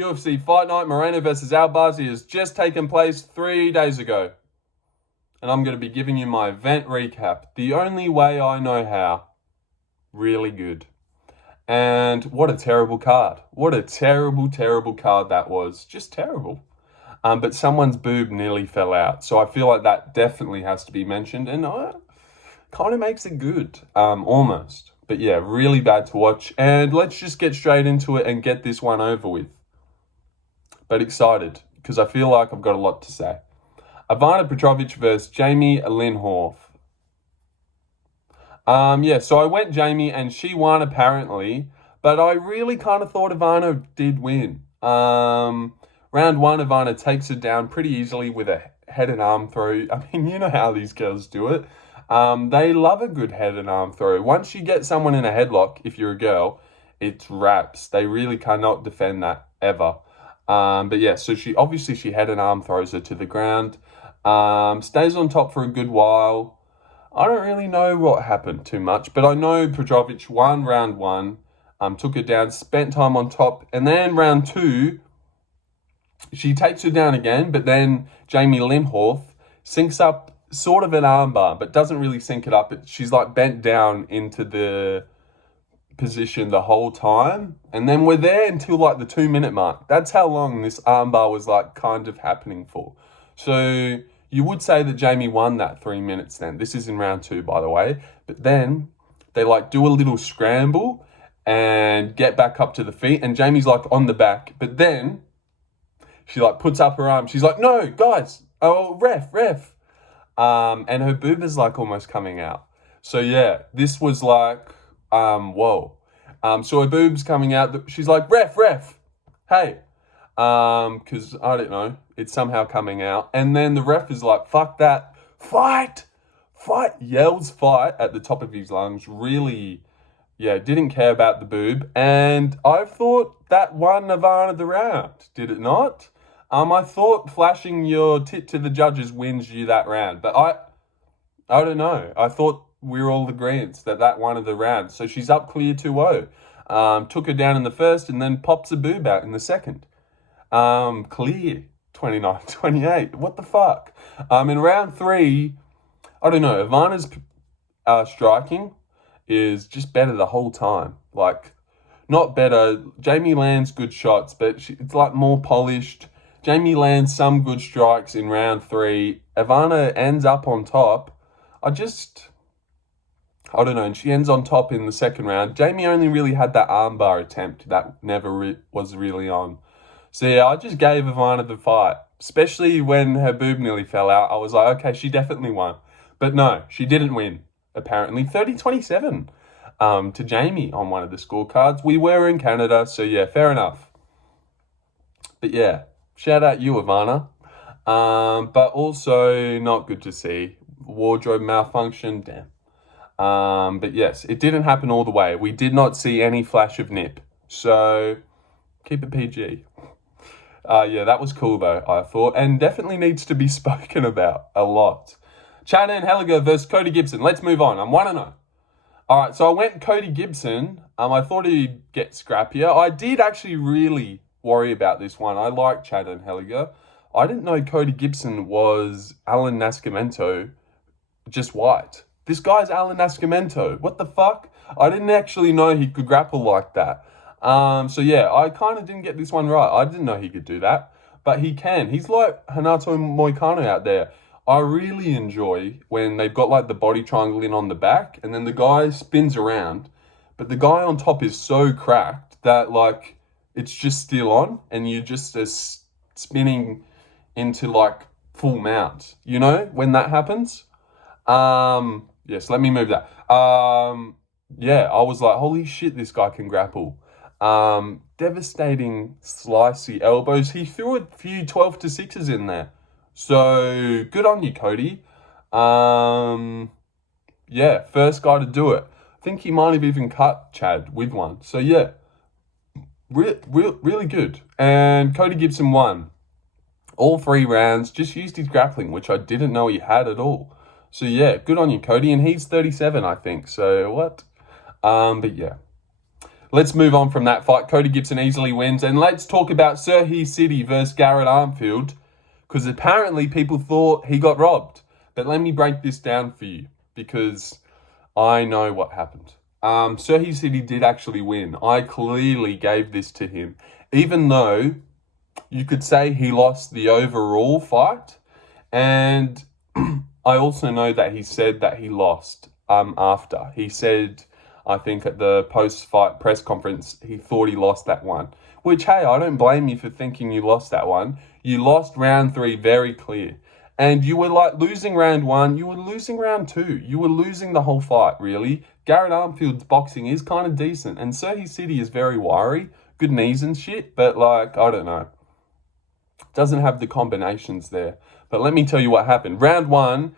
UFC Fight Night Moreno versus Albazi has just taken place 3 days ago. And I'm going to be giving you my event recap. The only way I know how. Really good. And what a terrible card. What a terrible, terrible card that was. Just terrible. But someone's boob nearly fell out. So I feel like that definitely has to be mentioned. And kind of makes it good. Almost. But yeah, really bad to watch. And let's just get straight into it and get this one over with. But excited, because I feel like I've got a lot to say. Ivana Petrovic versus Jamey-Lyn Horth. So I went Jamie and she won apparently, but I really kind of thought Ivana did win. Round one, Ivana takes her down pretty easily with a head and arm throw. I mean, you know how these girls do it. They love a good head and arm throw. Once you get someone in a headlock, if you're a girl, it's wraps. They really cannot defend that ever. But yeah, so she head and arm throws her to the ground. Stays on top for a good while. I don't really know what happened too much, but I know Petrovic won round one, took her down, spent time on top, and then round two, she takes her down again, but then Jamey-Lyn Horth sinks up sort of an armbar, but doesn't really sink it up. She's like bent down into the position the whole time, and then we're there until like the 2-minute mark. That's how long this armbar was like kind of happening for. So you would say that Jamie won that 3 minutes then. This is in round two, by the way. But then they like do a little scramble and get back up to the feet, and Jamie's like on the back, but then she like puts up her arm. She's like, no, guys, oh, ref. And her boob is like almost coming out. So yeah, this was like, whoa. So her boob's coming out. She's like, ref, hey. Because, I don't know, it's somehow coming out. And then the ref is like, fuck that. Fight. Yells fight at the top of his lungs. Really, yeah, didn't care about the boob. And I thought that won Ivana the round. Did it not? I thought flashing your tit to the judges wins you that round. But I don't know. I thought we were all agreeant that won of the round. So she's up clear 2-0. Took her down in the first and then pops a boob out in the second. Clear 29-28. What the fuck? In round three, I don't know. Ivana's striking is just better the whole time. Like, not better. Jamie lands good shots, but it's like more polished. Jamie lands some good strikes in round three. Ivana ends up on top. I don't know, and she ends on top in the second round. Jamie only really had that armbar attempt that never was really on. So yeah, I just gave Ivana the fight, especially when her boob nearly fell out. I was like, okay, she definitely won. But no, she didn't win, apparently. 30-27 to Jamie on one of the scorecards. We were in Canada, so yeah, fair enough. But yeah, shout out you, Ivana. But also not good to see. Wardrobe malfunction, damn. But yes, it didn't happen all the way. We did not see any flash of nip. So keep it PG. Yeah, that was cool though, I thought. And definitely needs to be spoken about a lot. Anheliger versus Cody Gibson. Let's move on. I'm 1-0. All right, so I went Cody Gibson. I thought he'd get scrappier. I did actually really worry about this one. I like Anheliger. I didn't know Cody Gibson was Alan Nascimento, just white. This guy's Alan Nascimento. What the fuck? I didn't actually know he could grapple like that. So yeah, I kind of didn't get this one right. I didn't know he could do that, but he can. He's like Renato Moicano out there. I really enjoy when they've got like the body triangle in on the back and then the guy spins around, but the guy on top is so cracked that like it's just still on and you're just spinning into like full mount, you know, when that happens. Yes, let me move that. Yeah, I was like, holy shit, this guy can grapple. Devastating slicey elbows. He threw a few 12-6s in there. So good on you, Cody. Yeah, first guy to do it. I think he might have even cut Chad with one. So yeah, really good. And Cody Gibson won all 3 rounds. Just used his grappling, which I didn't know he had at all. So yeah, good on you, Cody. And he's 37, I think. So what? But yeah. let's move on from that fight. Cody Gibson easily wins. And let's talk about Serhiy Sidey versus Garrett Armfield, because apparently people thought he got robbed. But let me break this down for you, because I know what happened. Serhiy Sidey did actually win. I clearly gave this to him, even though you could say he lost the overall fight. And I also know that he said that he lost after. He said, I think at the post-fight press conference, he thought he lost that one. Which, hey, I don't blame you for thinking you lost that one. You lost round 3 very clear. And you were like losing round 1, you were losing round 2. You were losing the whole fight, really. Garrett Armfield's boxing is kind of decent. And Serhiy Sidey is very wiry. Good knees and shit. But like, I don't know. Doesn't have the combinations there. But let me tell you what happened. Round 1,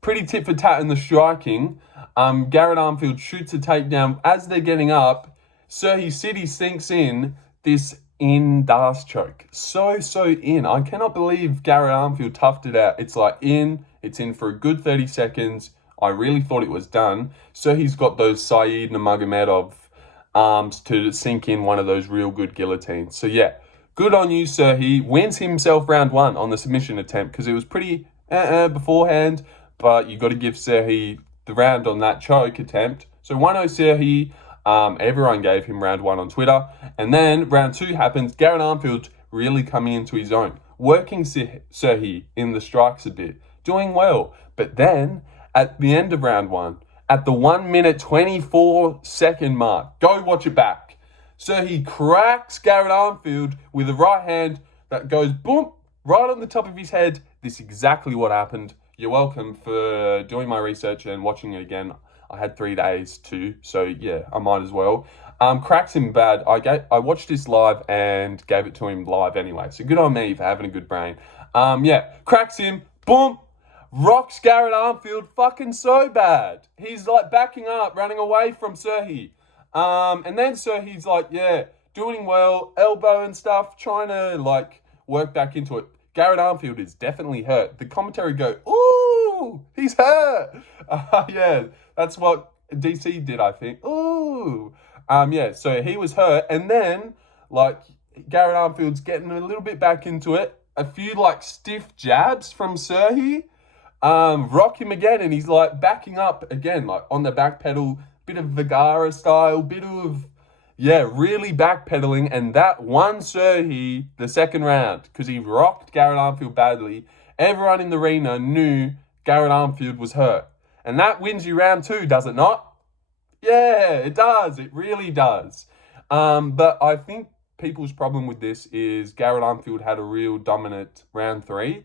pretty tit for tat in the striking. Garrett Armfield shoots a takedown. As they're getting up, Serhiy Sidey sinks in this in-das choke. So in. I cannot believe Garrett Armfield toughed it out. It's like it's in for a good 30 seconds. I really thought it was done. So he's got those Saeed Nurmagomedov arms to sink in one of those real good guillotines. So yeah, good on you, Serhiy. Wins himself round 1 on the submission attempt, because it was pretty beforehand, but you got to give Serhiy the round on that choke attempt. So 1-0 Serhiy. Everyone gave him round 1 on Twitter. And then round 2 happens. Garrett Armfield really coming into his own. Working Serhiy in the strikes a bit. Doing well. But then, at the end of round 1, at the 1 minute 24 second mark, go watch it back. Serhiy cracks Garrett Armfield with a right hand that goes boom, right on the top of his head. This is exactly what happened. You're welcome for doing my research and watching it again. I had 3 days too, so yeah, I might as well. Cracks him bad. I watched this live and gave it to him live anyway. So good on me for having a good brain. Cracks him, boom, rocks Garrett Armfield fucking so bad. He's like backing up, running away from Serhiy. And then Serhiy's like, yeah, doing well, elbow and stuff, trying to like work back into it. Garrett Armfield is definitely hurt. The commentary go, ooh, he's hurt. Yeah, that's what DC did, I think. Ooh. So he was hurt. And then, like, Garrett Armfield's getting a little bit back into it. A few, like, stiff jabs from Serhiy. Rock him again, and he's, like, backing up again, like, on the back pedal. Bit of Vergara style, bit of... yeah, really backpedaling, and that won Serhiy the second round because he rocked Garrett Armfield badly. Everyone in the arena knew Garrett Armfield was hurt. And that wins you round 2, does it not? Yeah, it does. It really does. But I think people's problem with this is Garrett Armfield had a real dominant round 3.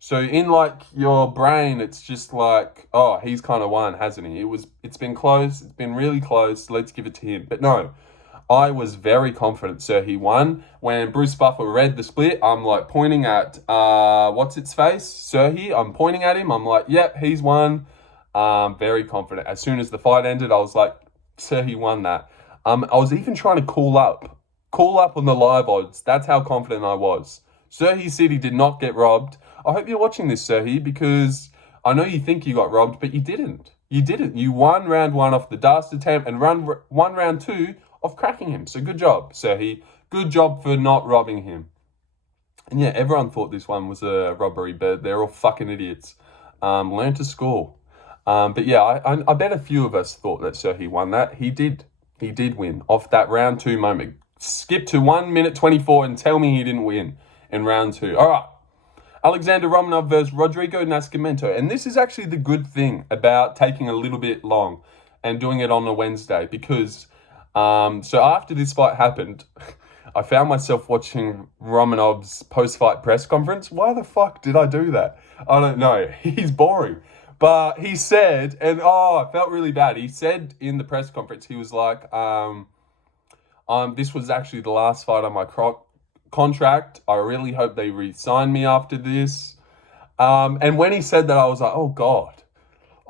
So in like your brain, it's just like, oh, he's kind of won, hasn't he? It's been close. It's been really close. Let's give it to him. But no. I was very confident Serhiy won. When Bruce Buffer read the split, I'm like pointing at, what's its face? Serhiy. I'm pointing at him. I'm like, yep, he's won. Very confident. As soon as the fight ended, I was like, Serhiy won that. I was even trying to call up on the live odds. That's how confident I was. Serhiy Sidey did not get robbed. I hope you're watching this, Serhiy, because I know you think you got robbed, but you didn't. You didn't. You won round 1 off the dast attempt and won round 2 of cracking him. So good job, Serhiy. Good job for not robbing him. And yeah, everyone thought this one was a robbery, but they're all fucking idiots. Learn to score. But yeah, I bet a few of us thought that Serhiy won that. He did. He did win off that round 2 moment. Skip to 1 minute 24 and tell me he didn't win in round 2. All right. Alexander Romanov versus Rodrigo Nascimento. And this is actually the good thing about taking a little bit long and doing it on a Wednesday, because so after this fight happened, I found myself watching Romanov's post-fight press conference. Why the fuck did I do that? I don't know. He's boring. But he said, and I felt really bad. He said in the press conference, he was like, this was actually the last fight on my contract. I really hope they re-sign me after this. And when he said that, I was like, oh God.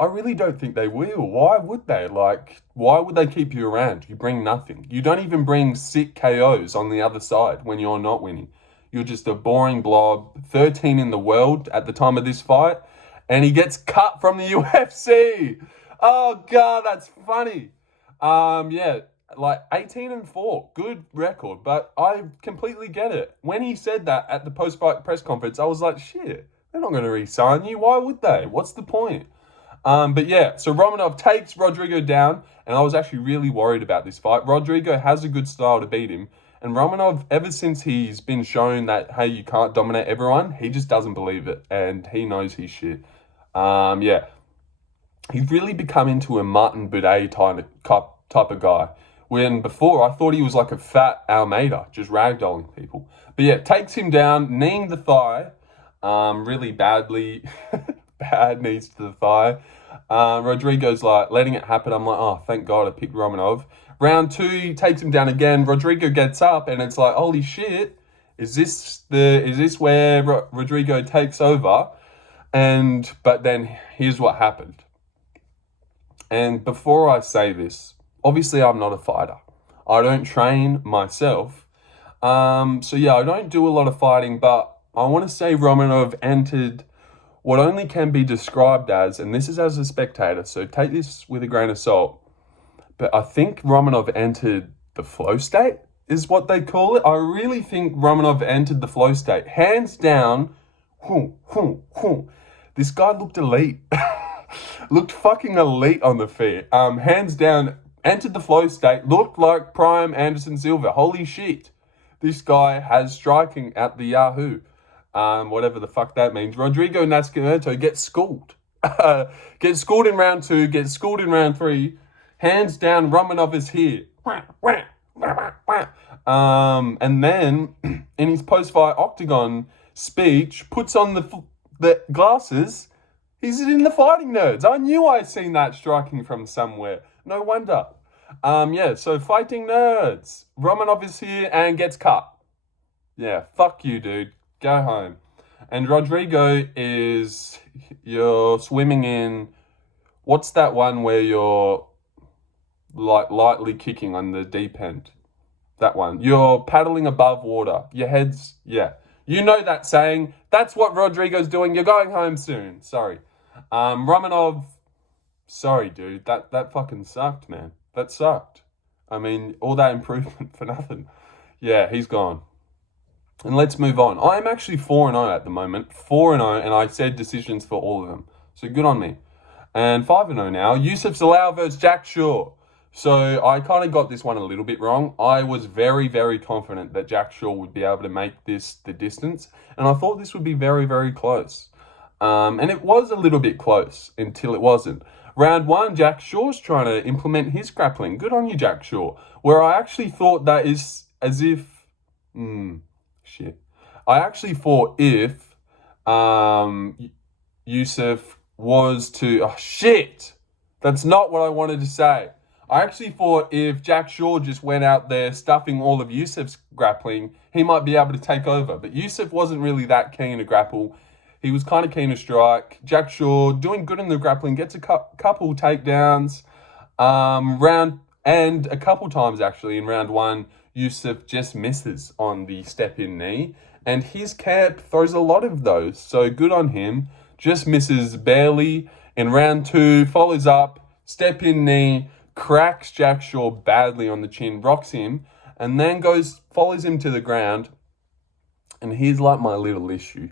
I really don't think they will. Why would they? Like, why would they keep you around? You bring nothing. You don't even bring sick KOs on the other side when you're not winning. You're just a boring blob, 13 in the world at the time of this fight, and he gets cut from the UFC. Oh, God, that's funny. like 18-4, good record, but I completely get it. When he said that at the post-fight press conference, I was like, shit, they're not going to re-sign you. Why would they? What's the point? But yeah, so Romanov takes Rodrigo down, and I was actually really worried about this fight. Rodrigo has a good style to beat him, and Romanov, ever since he's been shown that, hey, you can't dominate everyone, he just doesn't believe it, and he knows his shit. Yeah, he's really become into a Martin Buday type of guy. When before, I thought he was like a fat Almeida, just ragdolling people. But yeah, takes him down, kneeing the thigh, really badly, bad knees to the thigh. Rodrigo's like letting it happen. I'm like, oh, thank God I picked Romanov. Round 2, he takes him down again. Rodrigo gets up, and it's like, holy shit, is this where Rodrigo takes over? But then here's what happened. And before I say this, obviously I'm not a fighter. I don't train myself. So yeah, I don't do a lot of fighting, but I want to say Romanov entered what only can be described as, and this is as a spectator, so take this with a grain of salt, but I think Romanov entered the flow state, is what they call it. I really think Romanov entered the flow state. Hands down, this guy looked elite. Looked fucking elite on the feet. Hands down, entered the flow state, looked like prime Anderson Silva. Holy shit. This guy has striking at the Yahoo. Whatever the fuck that means. Rodrigo Nascimento gets schooled. Gets schooled in round 2, gets schooled in round 3. Hands down, Romanov is here. And then, in his post-fight octagon speech, puts on the glasses. He's in the Fighting Nerds. I knew I'd seen that striking from somewhere. No wonder. Yeah, so Fighting Nerds. Romanov is here and gets cut. Yeah, fuck you, dude. Go home. And Rodrigo you're swimming in, what's that one where you're like lightly kicking on the deep end? That one. You're paddling above water. Your head's, yeah. You know that saying. That's what Rodrigo's doing. You're going home soon. Sorry. Romanov, sorry, dude. That fucking sucked, man. That sucked. I mean, all that improvement for nothing. Yeah, he's gone. And let's move on. I'm actually 4-0 at the moment. 4-0, and I said decisions for all of them. So good on me. And 5-0 now. Youssef Zalal versus Jack Shaw. So I kind of got this one a little bit wrong. I was very, very confident that Jack Shaw would be able to make this the distance. And I thought this would be very, very close. And it was a little bit close until it wasn't. Round 1, Jack Shaw's trying to implement his grappling. Good on you, Jack Shaw. Where I actually thought that is as if... shit. I actually thought if Youssef was to... Oh, shit! That's not what I wanted to say. I actually thought if Jack Shaw just went out there stuffing all of Youssef's grappling, he might be able to take over. But Youssef wasn't really that keen to grapple. He was kind of keen to strike. Jack Shaw doing good in the grappling, gets a couple takedowns. And a couple times actually in round 1, Youssef just misses on the step-in knee. And his camp throws a lot of those. So good on him. Just misses barely. In round 2, follows up, step-in knee, cracks Jack Shaw badly on the chin, rocks him, and then follows him to the ground. And here's like my little issue.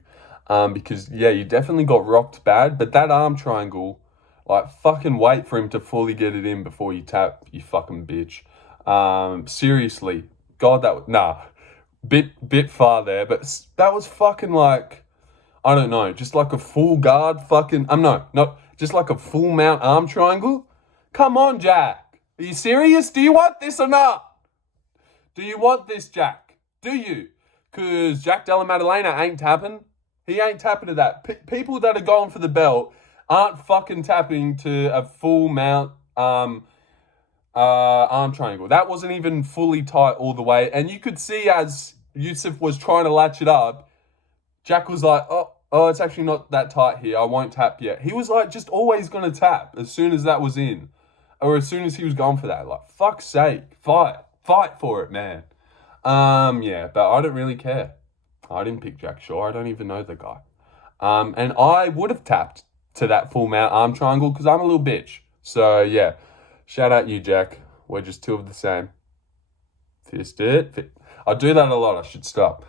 Because, yeah, you definitely got rocked bad, but that arm triangle, like, fucking wait for him to fully get it in before you tap, you fucking bitch. Seriously. God, bit far there, but that was fucking like, I don't know, just like a full guard fucking, just like a full mount arm triangle. Come on, Jack. Are you serious? Do you want this or not? Do you want this, Jack? Do you? Because Jack Della Maddalena ain't tapping. He ain't tapping to that. People that are going for the belt aren't fucking tapping to a full mount arm triangle. That wasn't even fully tight all the way. And you could see as Youssef was trying to latch it up, Jack was like, oh, it's actually not that tight here. I won't tap yet. He was like just always going to tap as soon as that was in. Or as soon as he was going for that. Like, fuck's sake. Fight for it, man. Yeah, but I don't really care. I didn't pick Jack Shaw. I don't even know the guy. And I would have tapped to that full mount arm triangle because I'm a little bitch. So, yeah. Shout out you, Jack. we're just two of the same. Fist it. I do that a lot. I should stop.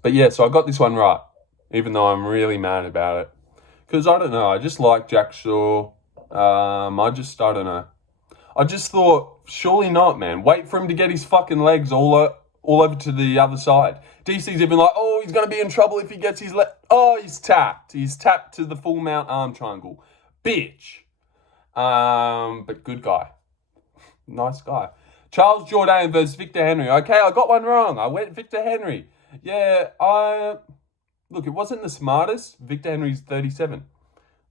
But yeah, so I got this one right, even though I'm really mad about it. Because I don't know, I just like Jack Shaw. I don't know. I just thought, surely not, man. Wait for him to get his fucking legs all over to the other side. DC's even like, oh, he's going to be in trouble if he gets his leg. Oh, he's tapped. He's tapped to the full mount arm triangle. Bitch. But good guy. Nice guy. Charles Jourdain versus Victor Henry. Okay, I got one wrong. I went Victor Henry. Yeah, look, it wasn't the smartest. Victor Henry's 37.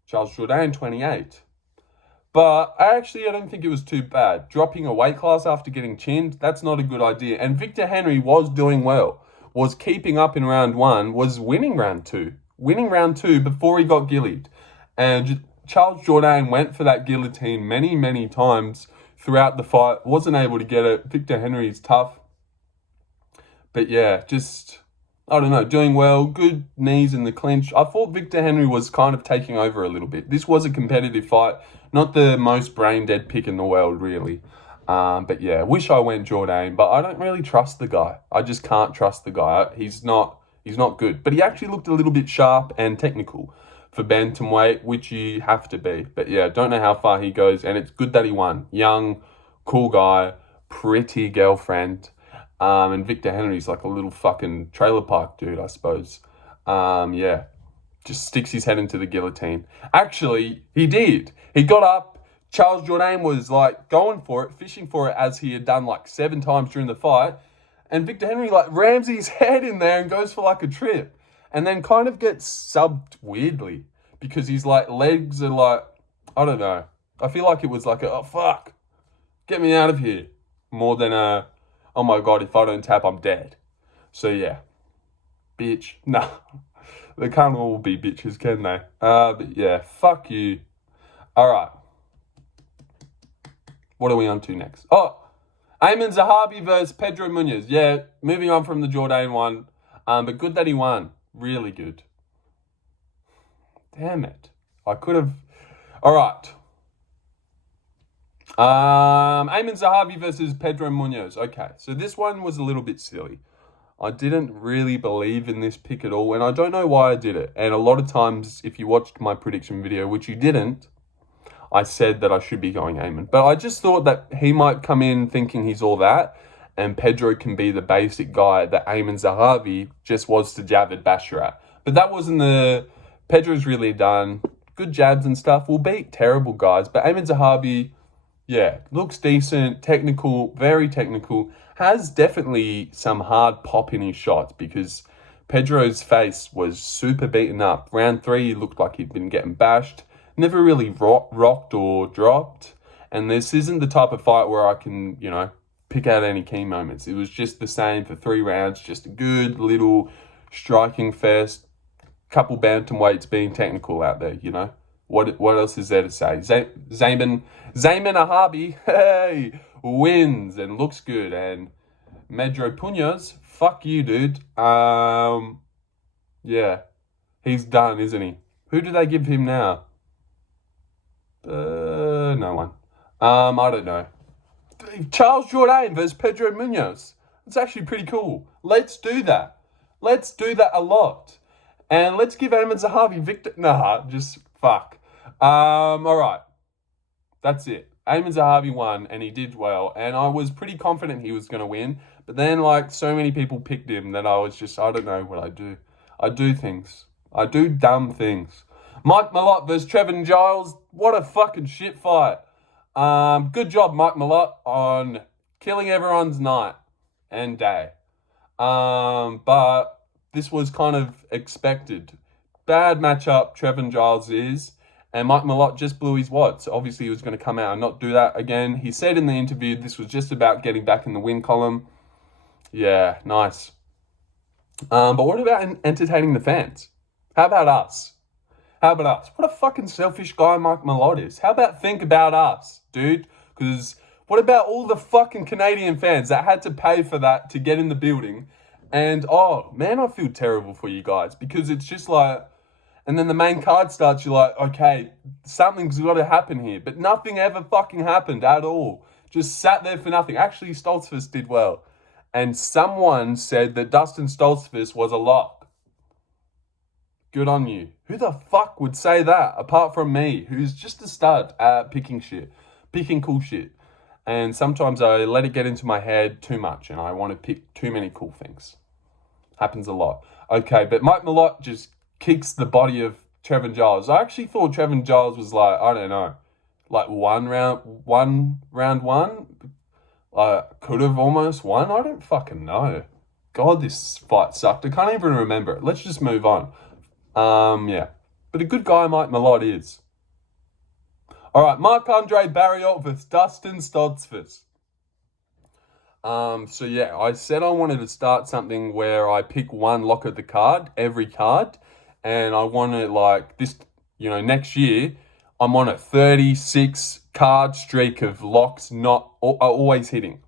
Charles Jourdain, 28. But I don't think it was too bad. Dropping a weight class after getting chinned, that's not a good idea. And Victor Henry was doing well. Was keeping up in round 1. Was winning round 2. Winning round 2 before he got gillied. And Charles Jourdain went for that guillotine many, many times throughout the fight. Wasn't able to get it. Victor Henry's tough. But yeah, just, I don't know, doing well. Good knees in the clinch. I thought Victor Henry was kind of taking over a little bit. This was a competitive fight. Not the most brain-dead pick in the world, really. But yeah, wish I went Jourdain, but I don't really trust the guy. I just can't trust the guy. He's not good. But he actually looked a little bit sharp and technical for bantamweight, which you have to be. But yeah, don't know how far he goes, and it's good that he won. Young, cool guy, pretty girlfriend. And Victor Henry's like a little fucking trailer park dude, I suppose. Yeah, just sticks his head into the guillotine. Actually, he did. He got up. Charles Jourdain was like going for it, fishing for it, as he had done like 7 times during the fight. And Victor Henry like rams his head in there and goes for like a trip. And then kind of gets subbed weirdly because his like legs are like, I don't know. I feel like it was like, oh fuck, get me out of here. More than oh my God, if I don't tap, I'm dead. So yeah, bitch. No, they can't all be bitches, can they? But yeah, fuck you. All right. What are we on to next? Oh, Aimmen Zahabi versus Pedro Munhoz. Yeah, moving on from the Jourdain one. But good that he won. Really good. Damn it. I could have... All right. Aimmen Zahabi versus Pedro Munhoz. Okay, so this one was a little bit silly. I didn't really believe in this pick at all, and I don't know why I did it. And a lot of times, if you watched my prediction video, which you didn't, I said that I should be going Aimmen. But I just thought that he might come in thinking he's all that, and Pedro can be the basic guy that Aimmen Zahavi just was to Javid Basharat. But that wasn't the... Pedro's really done good jabs and stuff. Will beat terrible guys, but Aimmen Zahavi... Yeah, looks decent, technical, very technical. Has definitely some hard pop in his shots because Pedro's face was super beaten up. Round 3, he looked like he'd been getting bashed. Never really rocked or dropped. And this isn't the type of fight where I can, pick out any key moments. It was just the same for 3 rounds. Just a good little striking fest. Couple bantamweights being technical out there, What else is there to say? Zamon Ahabi, hey, wins and looks good. And Pedro Munhoz, fuck you, dude. Yeah, he's done, isn't he? Who do they give him now? No one. I don't know. Charles Jourdain versus Pedro Munhoz. It's actually pretty cool. Let's do that. Let's do that a lot. And let's give Aimmen Zahavi Victor... Nah, just fuck. All right. That's it. Aimmen Zahavi won, and he did well. And I was pretty confident he was going to win. But then, so many people picked him that I was just, I don't know what I do. I do things. I do dumb things. Mike Mallot versus Trevin Giles. What a fucking shit fight. Good job, Mike Mallot, on killing everyone's night and day. But this was kind of expected. Bad matchup, Trevin Giles is. And Mike Mallot just blew his wad. So obviously he was going to come out and not do that again. He said in the interview this was just about getting back in the win column. Yeah, nice. But what about entertaining the fans? How about us? What a fucking selfish guy Mike Mallot is. How about think about us, dude? Because what about all the fucking Canadian fans that had to pay for that to get in the building? And, oh, man, I feel terrible for you guys. Because it's just like... And then the main card starts, you're like, okay, something's got to happen here. But nothing ever fucking happened at all. Just sat there for nothing. Actually, Stoltzfus did well. And someone said that Dustin Stoltzfus was a lock. Good on you. Who the fuck would say that, apart from me, who's just a stud at picking cool shit. And sometimes I let it get into my head too much, and I want to pick too many cool things. Happens a lot. Okay, but Mike Mallot just kicks the body of Trevin Giles. I actually thought Trevin Giles was like, I don't know, like round one. Could have almost won. I don't fucking know. God, this fight sucked. I can't even remember it. Let's just move on. Yeah. But a good guy Mike Mallot is. All right, Marc-Andre Barriult versus Dustin Stoltzfus. So yeah, I said I wanted to start something where I pick one lock of the card, every card, and I want to, like, this, next year, I'm on a 36 card streak of locks not always hitting.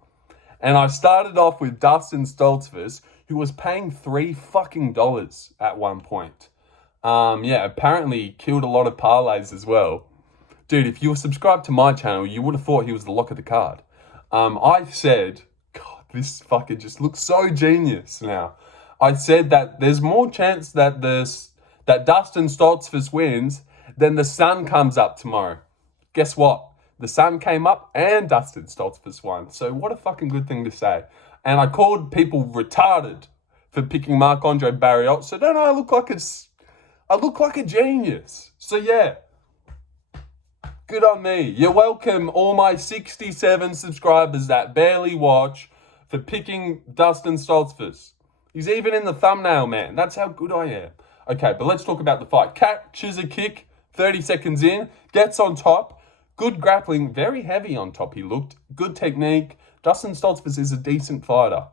And I started off with Dustin Stoltzfus, who was paying $3 fucking at one point. Yeah, apparently killed a lot of parlays as well. Dude, if you were subscribed to my channel, you would have thought he was the lock of the card. I said, God, this fucking just looks so genius now. I said that there's more chance that Dustin Stoltzfus wins than the sun comes up tomorrow. Guess what? The sun came up and Dustin Stoltzfus won. So what a fucking good thing to say. And I called people retarded for picking Marc-Andre Barriult. So don't I look like a genius. So yeah. Good on me. You're welcome, all my 67 subscribers that barely watch, for picking Dustin Stoltzfus. He's even in the thumbnail, man. That's how good I am. Okay, but let's talk about the fight. Catches a kick, 30 seconds in, gets on top. Good grappling, very heavy on top he looked. Good technique. Dustin Stoltzfus is a decent fighter.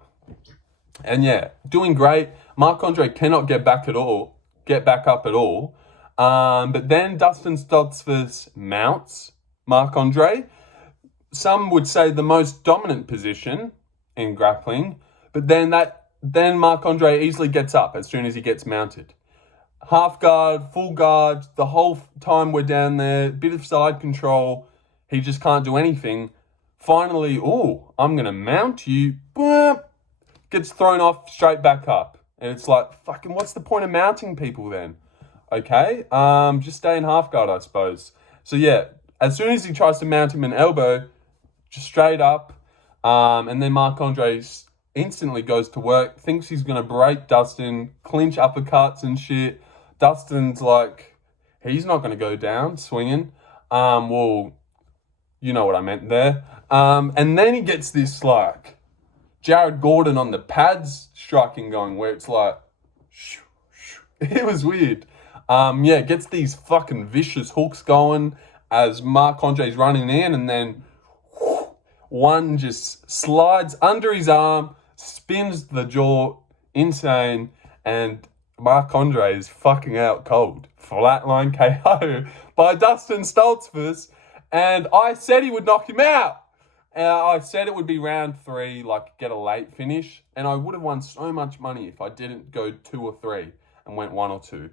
And yeah, doing great. Marc-Andre cannot get back up at all. But then Dustin Stoltzfus mounts Marc-Andre. Some would say the most dominant position in grappling, but then Marc-Andre easily gets up as soon as he gets mounted. Half guard, full guard, the whole time we're down there, bit of side control. He just can't do anything. Finally, I'm going to mount you. Gets thrown off straight back up. And it's like, fucking, what's the point of mounting people then? Okay, just stay in half guard, I suppose. So yeah, as soon as he tries to mount him an elbow, just straight up, and then Marc-Andre instantly goes to work, thinks he's going to break Dustin, clinch uppercuts and shit. Dustin's like, he's not going to go down swinging. Well, you know what I meant there. And then he gets this, like, Jared Gordon on the pads striking going, where it's like, it was weird. Yeah, gets these fucking vicious hooks going as Marc-Andre's running in, and then one just slides under his arm, spins the jaw, insane, and Marc-Andre is fucking out cold. Flatline KO by Dustin Stoltzfus, and I said he would knock him out. I said it would be round 3, like get a late finish, and I would have won so much money if I didn't go 2 or 3 and went 1 or 2.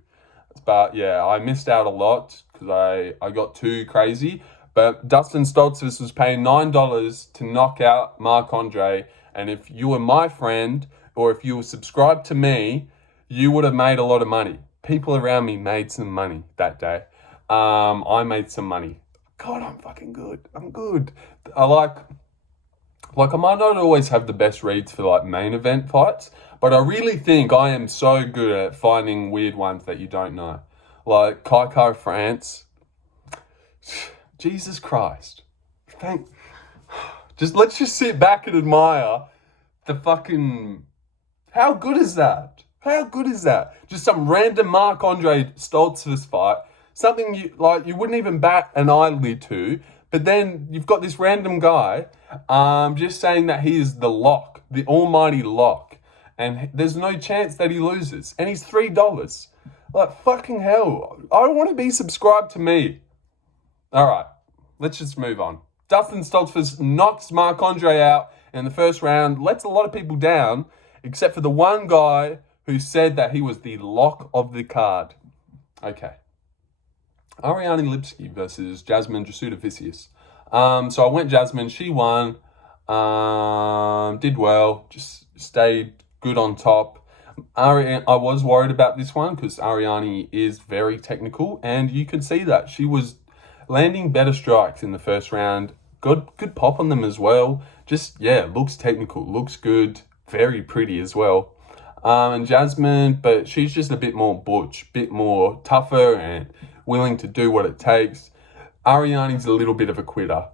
But yeah, I missed out a lot because I got too crazy. But Dustin Stoltzfus was paying $9 to knock out Marc-Andre. And if you were my friend, or if you were subscribed to me, you would have made a lot of money. People around me made some money that day. I made some money. God, I'm fucking good. I'm good. I like I might not always have the best reads for like main event fights, but I really think I am so good at finding weird ones that you don't know. Like Kai France. Jesus Christ. Let's just sit back and admire the fucking... How good is that? How good is that? Just some random Marc-Andre Stoltzfus fight. Something you wouldn't even bat an eyelid to. But then you've got this random guy just saying that he is the lock, the almighty lock. And there's no chance that he loses. And he's $3. Like, fucking hell. I want to be subscribed to me. All right, let's just move on. Dustin Stoltzfus knocks Marc-Andre out in the first round, lets a lot of people down, except for the one guy who said that he was the lock of the card. Okay. Ariane Lipski versus Jasmine Jasudavicius. So I went Jasmine. She won. Did well. Just stayed good on top. Ariane, I was worried about this one because Ariane is very technical, and you could see that she was landing better strikes in the first round. Good pop on them as well. Just, yeah, looks technical, looks good, very pretty as well. And Jasmine, but she's just a bit more butch, bit more tougher and willing to do what it takes. Ariane's a little bit of a quitter.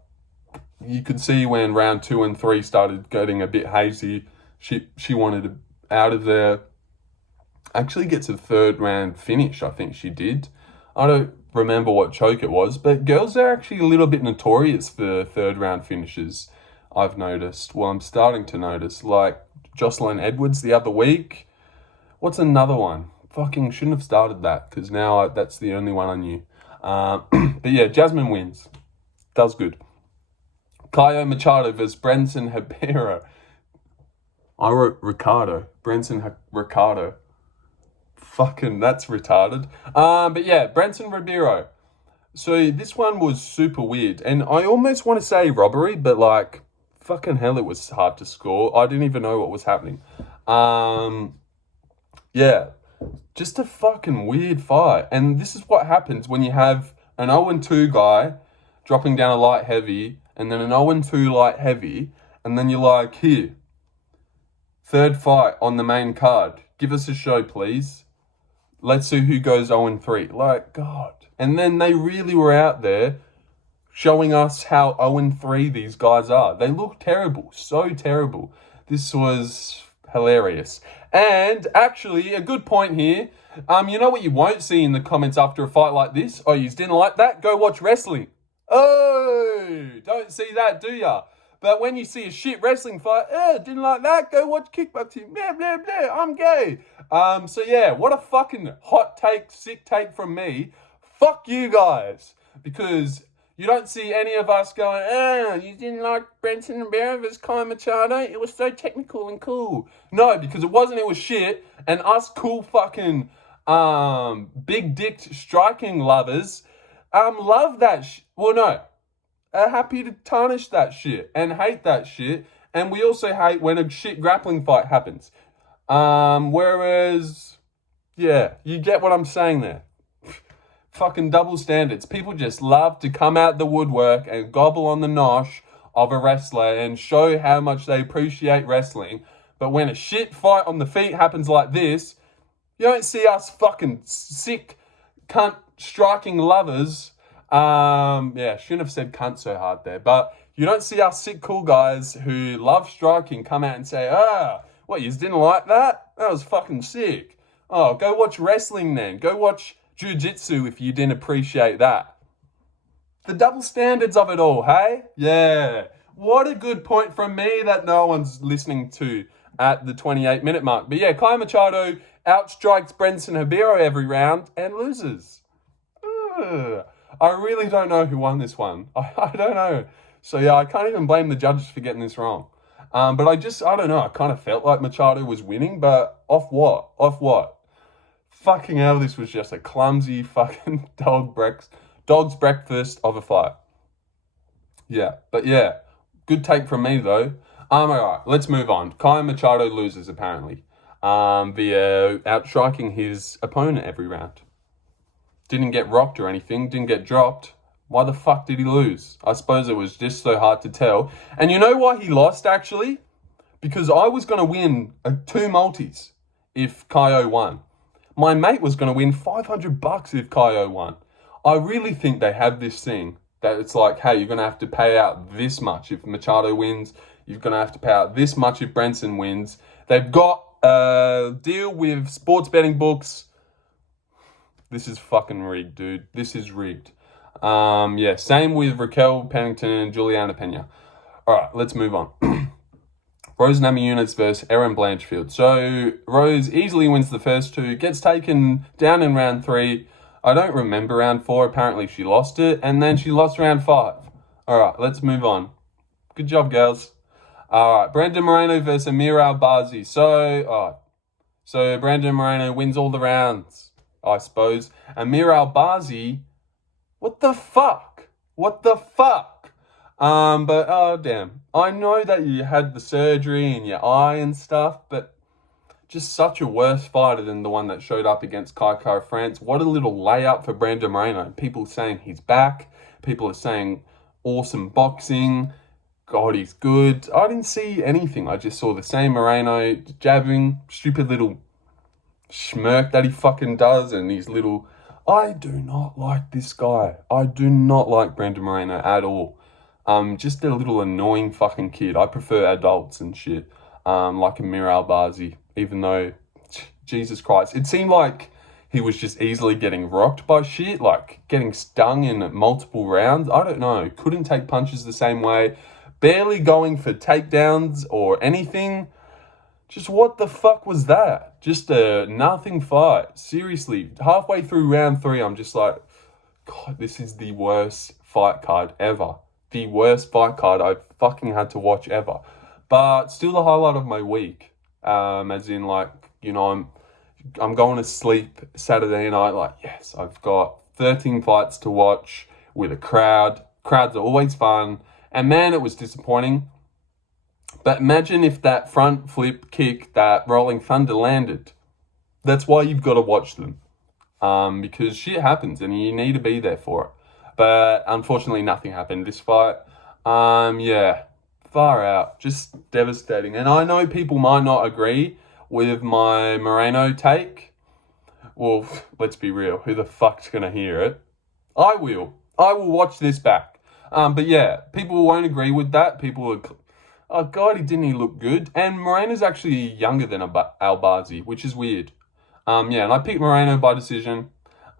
You could see when round 2 and 3 started getting a bit hazy, she wanted out of there. Actually gets a 3rd round finish, I think she did. I don't remember what choke it was, but girls are actually a little bit notorious for 3rd round finishes, I've noticed. Well, I'm starting to notice, like Jocelyn Edwards the other week. What's another one? Fucking shouldn't have started that, because now that's the only one I knew. But yeah, Jasmine wins. Does good. Caio Machado versus Brenson Ribeiro. I wrote Ricardo. Brenson Ricardo. Fucking, that's retarded. But yeah, Brenson Ribeiro. So this one was super weird. And I almost want to say robbery, but like, fucking hell, it was hard to score. I didn't even know what was happening. Yeah, just a fucking weird fight. And this is what happens when you have an 0-2 guy dropping down a light heavy, and then an 0-2 light heavy, and then you're like, here, 3rd fight on the main card. Give us a show, please. Let's see who goes 0-3. Like, God. And then they really were out there showing us how 0-3 these guys are. They look terrible. So terrible. This was hilarious. And actually, a good point here. You know what you won't see in the comments after a fight like this? Oh, you didn't like that? Go watch wrestling. Oh, don't see that, do ya? But when you see a shit wrestling fight, didn't like that? Go watch kickboxing. Blah, blah, blah. I'm gay. So yeah, what a fucking hot take, sick take from me. Fuck you guys. Because you don't see any of us going, you didn't like Brenson Ribeiro versus Caio Machado? It was so technical and cool. No, because it wasn't, it was shit. And us cool fucking big-dicked striking lovers love that well, no. Are happy to tarnish that shit and hate that shit. And we also hate when a shit grappling fight happens. Whereas, yeah, you get what I'm saying there. Fucking double standards. People just love to come out the woodwork and gobble on the nosh of a wrestler and show how much they appreciate wrestling. But when a shit fight on the feet happens like this, you don't see us fucking sick, cunt, striking lovers. Yeah, shouldn't have said cunt so hard there. But you don't see us sick, cool guys who love striking come out and say, what, you didn't like that? That was fucking sick. Oh, go watch wrestling then. Go watch jiu-jitsu if you didn't appreciate that. The double standards of it all, hey? Yeah. What a good point from me that no one's listening to at the 28-minute mark. But yeah, Caio Machado outstrikes Brenson Ribeiro every round and loses. I really don't know who won this one. I don't know. So yeah, I can't even blame the judges for getting this wrong. But I don't know. I kind of felt like Machado was winning, but off what? Off what? Fucking hell, this was just a clumsy fucking dog's breakfast of a fight. Yeah, but yeah, good take from me though. Alright, let's move on. Caio Machado loses apparently, via outstriking his opponent every round. Didn't get rocked or anything, didn't get dropped. Why the fuck did he lose? I suppose it was just so hard to tell. And you know why he lost actually? Because I was going to win 2 multis if Caio won. My mate was going to win $500 if Caio won. I really think they have this thing that it's like, hey, you're going to have to pay out this much if Machado wins. You're going to have to pay out this much if Brenson wins. They've got a deal with sports betting books. This is fucking rigged, dude. This is rigged. Yeah, same with Raquel Pennington and Juliana Pena. All right, let's move on. Rose Namajunas versus Erin Blanchfield. So Rose easily wins the first 2, gets taken down in round 3. I don't remember round 4. Apparently she lost it, and then she lost round 5. All right, let's move on. Good job, girls. All right, Brandon Moreno versus Amir Albazi. So Brandon Moreno wins all the rounds. I suppose. Amir Albazi, what the fuck? What the fuck? But, oh, damn. I know that you had the surgery in your eye and stuff, but just such a worse fighter than the one that showed up against Kai France. What a little layup for Brandon Moreno. People saying he's back. People are saying awesome boxing. God, he's good. I didn't see anything. I just saw the same Moreno jabbing, stupid little smirk that he fucking does, and his little... I do not like this guy. I do not like Brandon Moreno at all. Just a little annoying fucking kid. I prefer adults and shit. Like Amir Albazi, even though, Jesus Christ, it seemed like he was just easily getting rocked by shit, like getting stung in multiple rounds. I don't know. Couldn't take punches the same way. Barely going for takedowns or anything. Just what the fuck was that? Just a nothing fight. Seriously, halfway through round 3, I'm just like, God, this is the worst fight card ever. The worst fight card I've fucking had to watch ever. But still the highlight of my week. As in, like, you know, I'm going to sleep Saturday night, like, yes, I've got 13 fights to watch with a crowd. Crowds are always fun. And man, it was disappointing. But imagine if that front flip kick that Rolling Thunder landed. That's why you've got to watch them. Because shit happens and you need to be there for it. But unfortunately, nothing happened this fight. Yeah, far out. Just devastating. And I know people might not agree with my Moreno take. Well, let's be real. Who the fuck's going to hear it? I will. I will watch this back. But yeah, people won't agree with that. People will... Oh, God, didn't he look good? And Moreno's actually younger than Albazi, which is weird. Yeah, and I picked Moreno by decision.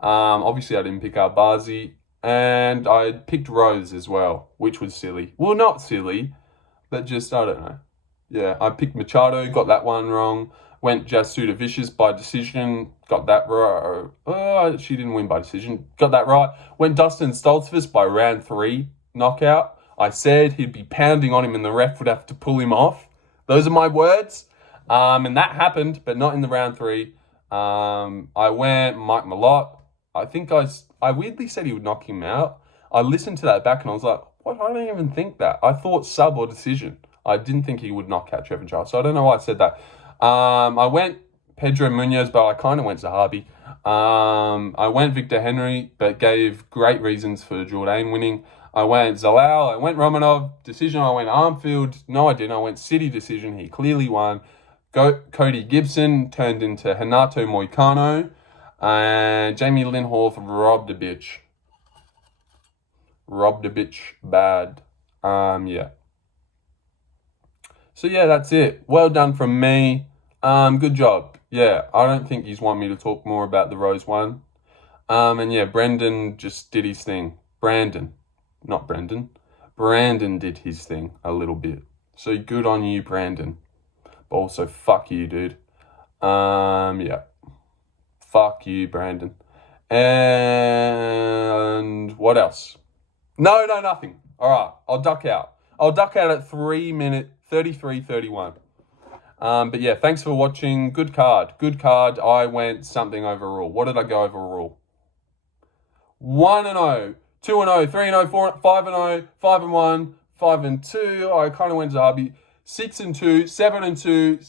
Obviously, I didn't pick Albazi. And I picked Rose as well, which was silly. Well, not silly, but just, I don't know. Yeah, I picked Machado, got that one wrong. Went Jasudavicius by decision, got that right. Oh, she didn't win by decision, got that right. Went Dustin Stoltzfus by round 3, knockout. I said he'd be pounding on him and the ref would have to pull him off. Those are my words. And that happened, but not in the round 3. I went Mallot. I think I weirdly said he would knock him out. I listened to that back and I was like, what? I don't even think that. I thought sub or decision. I didn't think he would knock out Trevin. So I don't know why I said that. I went Pedro Munhoz, but I kind of went Zahabi. I went Victor Henry, but gave great reasons for Jourdain winning. I went Zalal, I went Romanov, decision, I went Armfield. No, I didn't. I went City decision. He clearly won. Cody Gibson turned into Renato Moicano. And Jamey-Lyn Horth robbed a bitch. Robbed a bitch bad. Yeah. So yeah, that's it. Well done from me. Good job. Yeah, I don't think he's want me to talk more about the Rose one. And yeah, Brendan just did his thing. Brandon, not Brendan. Brandon did his thing a little bit. So good on you, Brandon. But also, fuck you, dude. Yeah. Fuck you, Brandon. And what else? No, nothing. All right, I'll duck out. I'll duck out at 3 minutes, 33:31. But yeah, thanks for watching. Good card. I went something overall. What did I go overall? 1-0, 2-0, 3-0, 4, 5-0, 5-1, 5-2. I kind of went Zahabi. 6-2, 7-2,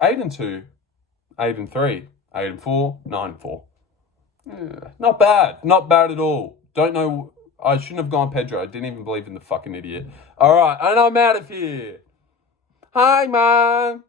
8-2, 8-3, 8-4, 9-4. Yeah, not bad at all. Don't know. I shouldn't have gone Pedro. I didn't even believe in the fucking idiot. All right, and I'm out of here. Hi, man.